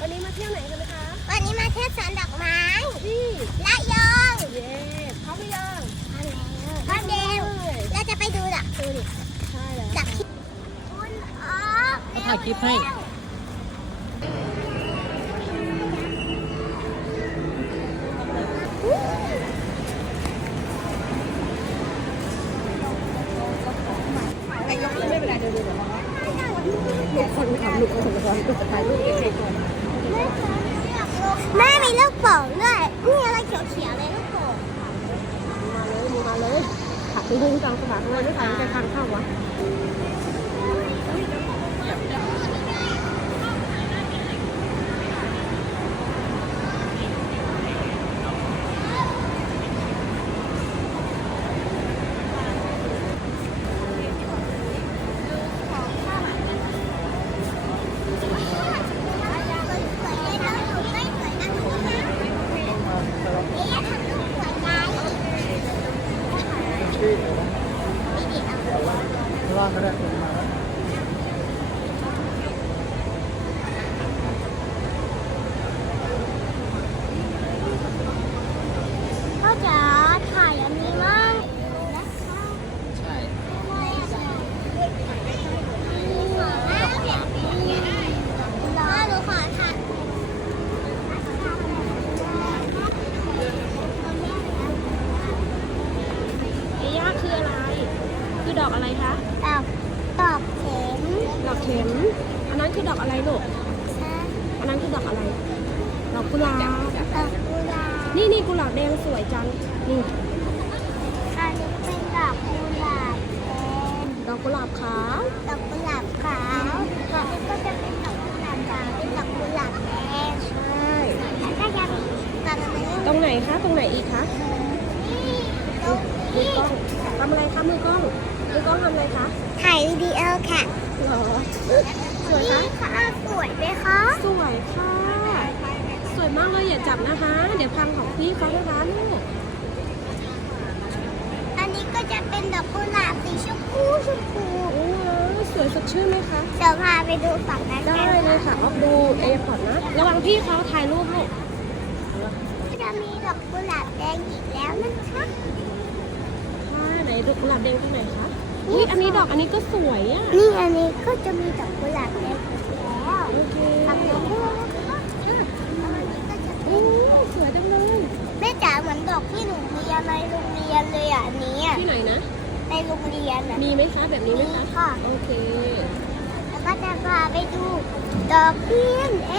วันนี้มาเที่ยวไหนกันนะคะ วันนี้มาเที่ยวสวนดอกไม้ที่ละยองเย้พร้อมหรือยังพร้อมแล้วเราจะไปดูดอกตูลิปใช่แล้วจากที่คุณออฟเขาถ่ายคลิปให้ไม่เป็นไรเดี๋ยวดูเดี๋ยวคนทำลูกคนละคนถ่ายรูปเองก่อน แม่มีลูกโป่งด้วยนี่อะไรเขียวๆเลยลูกโป่งมาเลยมาเลยขับไปหุ้งกลางสนามเลยไม่ถ่ายไปทางเข้าวะ ล่างก็ได้ลงมาแล้วพ่อจ๋าถ่ายอันนี้มั่งใช่รอหนูขอถ่ายเอย่าคืออะไร คือดอกอะไรคะ ดอกดอกเข็ม ดอกเข็ม อันนั้นคือดอกอะไรลูก อันนั้นคือดอกอะไรดอกกุหลาบดอกกุหลาบ นี่นี่กุหลาบแดงสวยจัง นี่อันนี้เป็นดอกกุหลาบแดงดอกกุหลาบขาว ดอกกุหลาบขาวอันนี้ก็จะเป็นดอกกุหลาบขาวเป็นดอกกุหลาบแดงใช่แล้วก็ยังมีฝั่งนี้ตรงไหนคะ ตรงไหนอีกคะ นี่ตรงมือนี้กล้องทำอะไรคะมือกล้อง มือกล้องทำอะไรคะถ่ายวิดีโอค่ะหรอสวยคะนี่ค่ะสวยไหมคะ สวยค่ะ สวยมากเลยอย่าจับนะคะ เดี๋ยวพังของพี่เขานะคะลูกอันนี้ก็จะเป็นดอกกุหลาบสีชมพูชมพูโอ้ยสวยสดชื่นไหมคะเดี๋ยวพาไปดูฝั่งนั้นได้กันเลยค่ะออกดูเอพอร์ตนะระวังพี่เขาถ่ายรูปลูกจะมีดอกกุหลาบแดงอีกแล้วนะคะค่ะไหน ดอกกุหลาบแดงตรงไหนคะอุ้ยอันนี้ดอกอันนี้ก็สวยอะนี่อันนี้ก็จะมีดอกกุหลาบแดงอีกแล้วโอเคฝั่งนู้นด้วยนะคะอันนี้ก็จะเป็โอ้นสวยจังเลยแม่จ๋าเหมือนดอกที่หนูเรียนในโรงเรียนเลยอะอันนี้อะที่ไหนนะ ในโรงเรียนอะ มีไหมคะแบบนี้ไหมคะค่ะ โอเค แล้วก็จะพาไปดูดอกเบี้ยนเอ